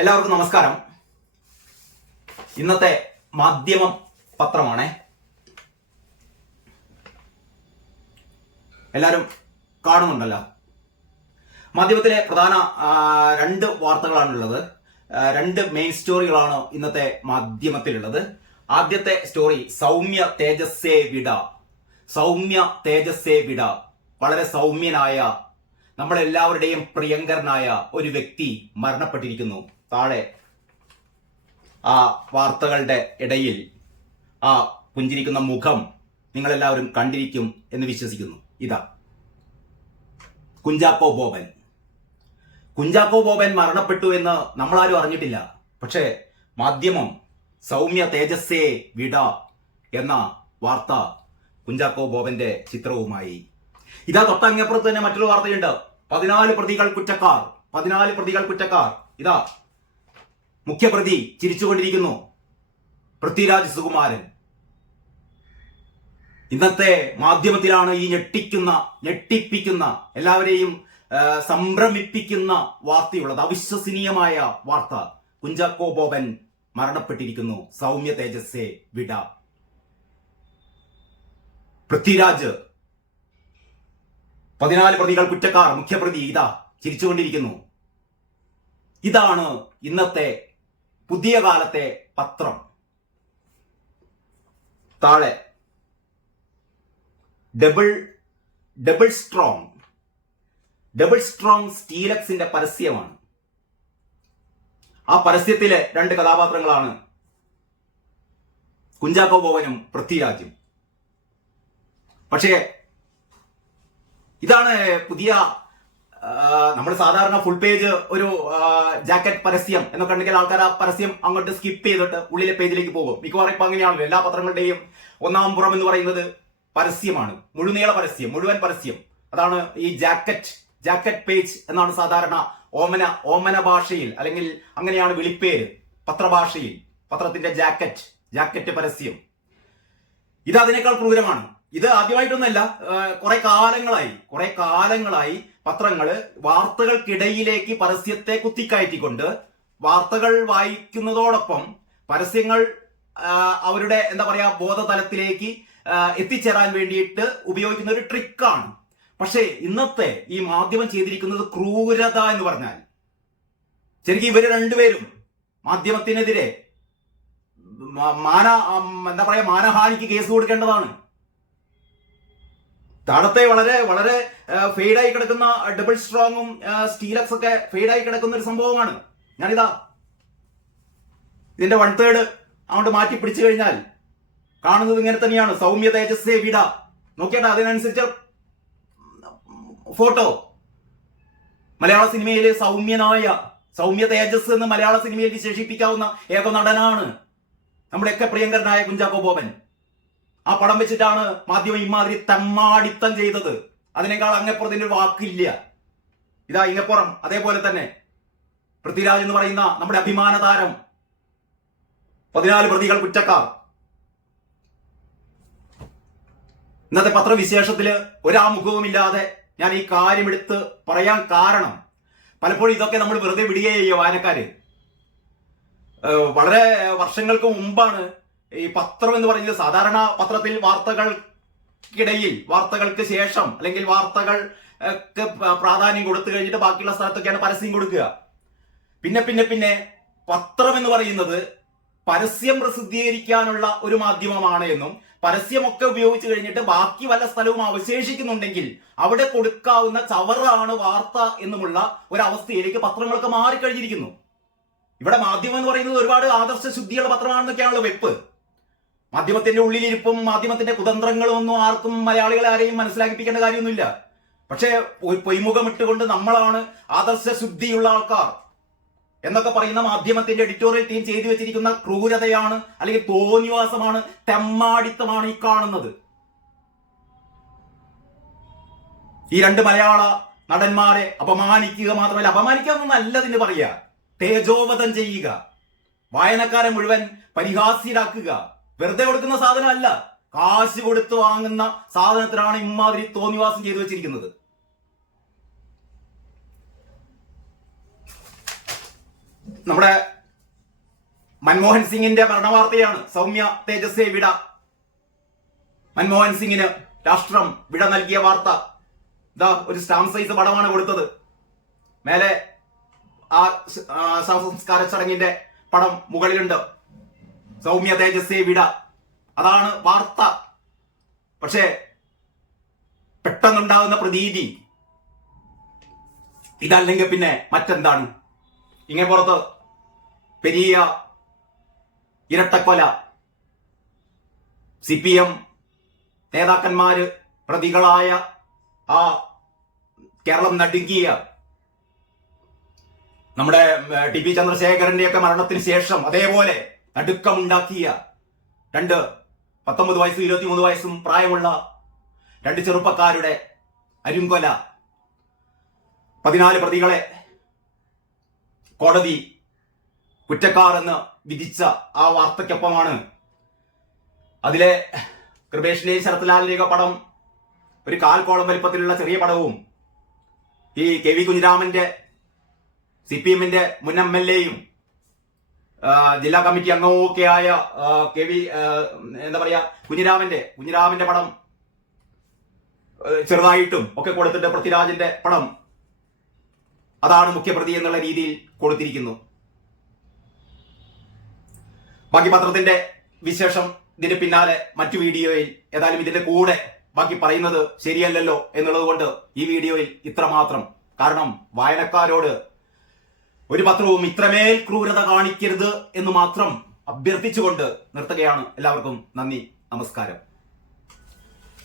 എല്ലാവർക്കും നമസ്കാരം. ഇന്നത്തെ മാധ്യമം പത്രമാണേ. എല്ലാവരും കാണുന്നുണ്ടല്ലോ. മാധ്യമത്തിലെ പ്രധാന രണ്ട് വാർത്തകളാണുള്ളത്. രണ്ട് മെയിൻ സ്റ്റോറികളാണ് ഇന്നത്തെ മാധ്യമത്തിലുള്ളത്. ആദ്യത്തെ സ്റ്റോറി സൗമ്യ തേജസ്സേ വിട. സൗമ്യ തേജസ്സേ വിട. വളരെ സൗമ്യനായ നമ്മളെല്ലാവരുടെയും പ്രിയങ്കരനായ ഒരു വ്യക്തി മരണപ്പെട്ടിരിക്കുന്നു. താഴെ ആ വാർത്തകളുടെ ഇടയിൽ ആ പുഞ്ചിരിക്കുന്ന മുഖം നിങ്ങളെല്ലാവരും കണ്ടിരിക്കും എന്ന് വിശ്വസിക്കുന്നു. ഇതാ. കുഞ്ചാക്കോ ബോബൻ. കുഞ്ചാക്കോ ബോബൻ മരണപ്പെട്ടു എന്ന് നമ്മളാരും അറിഞ്ഞിട്ടില്ല. പക്ഷേ മാധ്യമം സൗമ്യ തേജസ്സേ വിട എന്ന വാർത്ത കുഞ്ചാക്കോ ബോബന്റെ ചിത്രവുമായി. ഇതാ തൊട്ടങ്ങപ്പുറത്ത് തന്നെ മറ്റൊരു വാർത്തയുണ്ട്. പതിനാല് പ്രതികൾ കുറ്റക്കാർ. പതിനാല് പ്രതികൾ കുറ്റക്കാർ. ഇതാ. മുഖ്യപ്രതി ചിരിച്ചുകൊണ്ടിരിക്കുന്നു. പൃഥ്വിരാജ് സുകുമാരൻ. ഇന്നത്തെ മാധ്യമത്തിലാണ് ഈ ഞെട്ടിക്കുന്ന ഞെട്ടിപ്പിക്കുന്ന എല്ലാവരെയും സംഭ്രമിപ്പിക്കുന്ന വാർത്തയുള്ളത്. അവിശ്വസനീയമായ വാർത്ത. കുഞ്ചാക്കോ ബോബൻ മരണപ്പെട്ടിരിക്കുന്നു. സൗമ്യ തേജസ്സെ വിട. പൃഥ്വിരാജ്. പതിനാല് പ്രതികൾ കുറ്റക്കാർ. മുഖ്യപ്രതി ഇതാ ചിരിച്ചുകൊണ്ടിരിക്കുന്നു. ഇതാണ് ഇന്നത്തെ പുതിയ കാലത്തെ പത്രം. താഴെ. Double double strong double strong സ്റ്റീലക്സിന്റെ പരസ്യമാണ്. ആ പരസ്യത്തിലെ രണ്ട് കഥാപാത്രങ്ങളാണ് കുഞ്ചാക്കോ ബോവനും പൃഥ്വിരാജും. പക്ഷേ ഇതാണ് പുതിയ നമ്മൾ സാധാരണ ഫുൾ പേജ് ഒരു ജാക്കറ്റ് പരസ്യം എന്നൊക്കെ ഉണ്ടെങ്കിൽ ആൾക്കാർ ആ പരസ്യം അങ്ങോട്ട് സ്കിപ്പ് ചെയ്തിട്ട് ഉള്ളിലെ പേജിലേക്ക് പോകും. മിക്കവാറും ഇപ്പൊ അങ്ങനെയാണല്ലോ. എല്ലാ പത്രങ്ങളുടെയും ഒന്നാം പുറം എന്ന് പറയുന്നത് പരസ്യമാണ്. മുഴുനീള പരസ്യം മുഴുവൻ പരസ്യം. അതാണ് ഈ ജാക്കറ്റ് ജാക്കറ്റ് പേജ് എന്നാണ് സാധാരണ ഓമന ഓമന ഭാഷയിൽ അല്ലെങ്കിൽ അങ്ങനെയാണ് വിളിപ്പേര് പത്രഭാഷയിൽ പത്രത്തിന്റെ ജാക്കറ്റ് ജാക്കറ്റ് പരസ്യം. ഇത് അതിനേക്കാൾ ക്രൂരമാണ്. ഇത് ആദ്യമായിട്ടൊന്നല്ല കുറെ കാലങ്ങളായി കുറെ കാലങ്ങളായി പത്രങ്ങൾ വാർത്തകൾക്കിടയിലേക്ക് പരസ്യത്തെ കുത്തിക്കയറ്റിക്കൊണ്ട് വാർത്തകൾ വായിക്കുന്നതോടൊപ്പം പരസ്യങ്ങൾ അവരുടെ എന്താ പറയാ ബോധതലത്തിലേക്ക് എത്തിച്ചേരാൻ വേണ്ടിയിട്ട് ഉപയോഗിക്കുന്ന ഒരു ട്രിക്കാണ്. പക്ഷേ ഇന്നത്തെ ഈ മാധ്യമം ചെയ്തിരിക്കുന്നത് ക്രൂരത എന്ന് പറഞ്ഞാൽ ശരിക്കും ഇവർ രണ്ടുപേരും മാധ്യമത്തിനെതിരെ മാന എന്താ പറയാ മാനഹാനിക്ക് കേസ് കൊടുക്കേണ്ടതാണ്. താഴത്തെ വളരെ വളരെ ഫെയ്ഡായി കിടക്കുന്ന ഡബിൾ സ്ട്രോങ്ങും സ്റ്റീലക്സ് ഒക്കെ ഫെയ്ഡായി കിടക്കുന്ന ഒരു സംഭവമാണ്. ഞാനിതാ ഇതിന്റെ വൺ തേർഡ് അങ്ങോട്ട് മാറ്റി പിടിച്ചു കഴിഞ്ഞാൽ കാണുന്നത് ഇങ്ങനെ തന്നെയാണ്. സൗമ്യ തേജസ് വിട. നോക്കിയാട്ടെ അതിനനുസരിച്ച് ഫോട്ടോ. മലയാള സിനിമയിലെ സൗമ്യനായ സൗമ്യ തേജസ് എന്ന് മലയാള സിനിമയിൽ വിശേഷിപ്പിക്കാവുന്ന ഏക നടനാണ് നമ്മുടെയൊക്കെ പ്രിയങ്കരനായ കുഞ്ചാക്കോ ബോബൻ. ആ പടം വെച്ചിട്ടാണ് മാധ്യമം ഇമാതിരി തമ്മാടിത്തം ചെയ്തത്. അതിനേക്കാൾ അങ്ങപ്പുറത്തിന്റെ വാക്കില്ല. ഇതാ ഇങ്ങപ്പുറം. അതേപോലെ തന്നെ പൃഥ്വിരാജ് എന്ന് പറയുന്ന നമ്മുടെ അഭിമാന താരം. പതിനാല് പ്രതികൾ കുറ്റക്കാർ. ഇന്നത്തെ പത്രവിശേഷത്തിൽ ഒരാമുഖവുമില്ലാതെ ഞാൻ ഈ കാര്യമെടുത്ത് പറയാൻ കാരണം പലപ്പോഴും ഇതൊക്കെ നമ്മൾ വെറുതെ വിടുകയോ വായനക്കാര്? വളരെ വർഷങ്ങൾക്ക് മുമ്പാണ് ഈ പത്രം എന്ന് പറയുന്നത് സാധാരണ പത്രത്തിൽ വാർത്തകൾക്കിടയിൽ വാർത്തകൾക്ക് ശേഷം അല്ലെങ്കിൽ വാർത്തകൾ പ്രാധാന്യം കൊടുത്തു കഴിഞ്ഞിട്ട് ബാക്കിയുള്ള സ്ഥലത്തൊക്കെയാണ് പരസ്യം കൊടുക്കുക. പിന്നെ പിന്നെ പിന്നെ പത്രം എന്ന് പറയുന്നത് പരസ്യം പ്രസിദ്ധീകരിക്കാനുള്ള ഒരു മാധ്യമമാണ് എന്നും പരസ്യമൊക്കെ ഉപയോഗിച്ച് കഴിഞ്ഞിട്ട് ബാക്കി വല്ല സ്ഥലവും അവശേഷിക്കുന്നുണ്ടെങ്കിൽ അവിടെ കൊടുക്കാവുന്ന ചവറാണ് വാർത്ത എന്നുമുള്ള ഒരു അവസ്ഥയിലേക്ക് പത്രങ്ങളൊക്കെ മാറിക്കഴിഞ്ഞിരിക്കുന്നു. ഇവിടെ മാധ്യമം എന്ന് പറയുന്നത് ഒരുപാട് ആദർശ ശുദ്ധിയുള്ള പത്രമാണെന്നൊക്കെയാണല്ലോ വെപ്പ്. മാധ്യമത്തിന്റെ ഉള്ളിലിരിപ്പും മാധ്യമത്തിന്റെ കുതന്ത്രങ്ങളും ഒന്നും ആർക്കും മലയാളികളെ ആരെയും മനസ്സിലാക്കിപ്പിക്കേണ്ട കാര്യമൊന്നുമില്ല. പക്ഷേ ഒരു പൊയ്മുഖം ഇട്ടുകൊണ്ട് നമ്മളാണ് ആദർശ ശുദ്ധിയുള്ള ആൾക്കാർ എന്നൊക്കെ പറയുന്ന മാധ്യമത്തിന്റെ എഡിറ്റോറിയൽ ടീം ചെയ്തു വെച്ചിരിക്കുന്ന ക്രൂരതയാണ് അല്ലെങ്കിൽ തോന്നിവാസമാണ് തെമ്മാടിത്തമാണ് ഈ കാണുന്നത്. ഈ രണ്ട് മലയാള നടന്മാരെ അപമാനിക്കുക മാത്രമല്ല അപമാനിക്കുക എന്നൊന്നും അല്ലതിന് പറയുക. തേജോവധം ചെയ്യുക. വായനക്കാരെ മുഴുവൻ പരിഹാസ്യരാക്കുക. വെറുതെ കൊടുക്കുന്ന സാധനമല്ല. കാശ് കൊടുത്ത് വാങ്ങുന്ന സാധനത്തിനാണ് ഇമാതിരി തോന്നിവാസം ചെയ്തു വെച്ചിരിക്കുന്നത്. നമ്മുടെ മൻമോഹൻ സിംഗിന്റെ മരണവാർത്തയാണ് സൗമ്യ തേജസ്സേ വിട. മൻമോഹൻ സിംഗിന് രാഷ്ട്രം വിട നൽകിയ വാർത്ത. ഇതാ ഒരു സ്റ്റാമ്പ് സൈസ് പടമാണ് കൊടുത്തത്. മേലെ ആ സംസ്കാര ചടങ്ങിന്റെ പടം മുകളിലുണ്ട്. സൗമ്യ തേജസ്സെ വിട. അതാണ് വാർത്ത. പക്ഷേ പെട്ടെന്നുണ്ടാകുന്ന പ്രതീതി. ഇതല്ലെങ്കിൽ പിന്നെ മറ്റെന്താണ്? ഇങ്ങനെ പുറത്ത് പെരിയ ഇരട്ടക്കൊല. സി പി എം നേതാക്കന്മാര് പ്രതികളായ ആ കേരളം നടുങ്ങിയ നമ്മുടെ ടി പി ചന്ദ്രശേഖരന്റെ ഒക്കെ മരണത്തിന് ശേഷം അതേപോലെ നടുക്കമുണ്ടാക്കിയ രണ്ട് പത്തൊമ്പത് വയസ്സും ഇരുപത്തിമൂന്ന് വയസ്സും പ്രായമുള്ള രണ്ട് ചെറുപ്പക്കാരുടെ അരുങ്കൊല പതിനാല് പ്രതികളെ കോടതി കുറ്റക്കാർ എന്ന് വിധിച്ച ആ വാർത്തയ്ക്കൊപ്പമാണ്. അതിലെ കൃപേഷിന്റെയും ശരത്ലാലിന്റെയൊക്കെ പടം ഒരു കാൽക്കോളം വലിപ്പത്തിലുള്ള ചെറിയ പടവും ഈ കെ വി കുഞ്ഞിരാമന്റെ സി പി എമ്മിന്റെ മുൻ എം എൽ എയും ജില്ലാ കമ്മിറ്റി അംഗവും ആയ കെ വി എന്താ പറയാ കുഞ്ഞിരാമന്റെ കുഞ്ഞിരാമന്റെ പടം ചെറുതായിട്ടും ഒക്കെ കൊടുത്തിട്ട് പൃഥ്വിരാജിന്റെ പടം അതാണ് മുഖ്യപ്രതി എന്നുള്ള രീതിയിൽ കൊടുത്തിരിക്കുന്നു. ബാക്കി പത്രത്തിന്റെ വിശേഷം ഇതിന് പിന്നാലെ മറ്റു വീഡിയോയിൽ ഏതായാലും ഇതിന്റെ കൂടെ ബാക്കി പറയുന്നത് ശരിയല്ലല്ലോ എന്നുള്ളത് കൊണ്ട് ഈ വീഡിയോയിൽ ഇത്രമാത്രം. കാരണം വായനക്കാരോട് ഒരു പത്രവും ഇത്രമേൽ ക്രൂരത കാണിക്കരുത് എന്ന് മാത്രം അഭ്യർത്ഥിച്ചുകൊണ്ട് നിർത്തുകയാണ് എല്ലാവർക്കും നന്ദി നമസ്കാരം.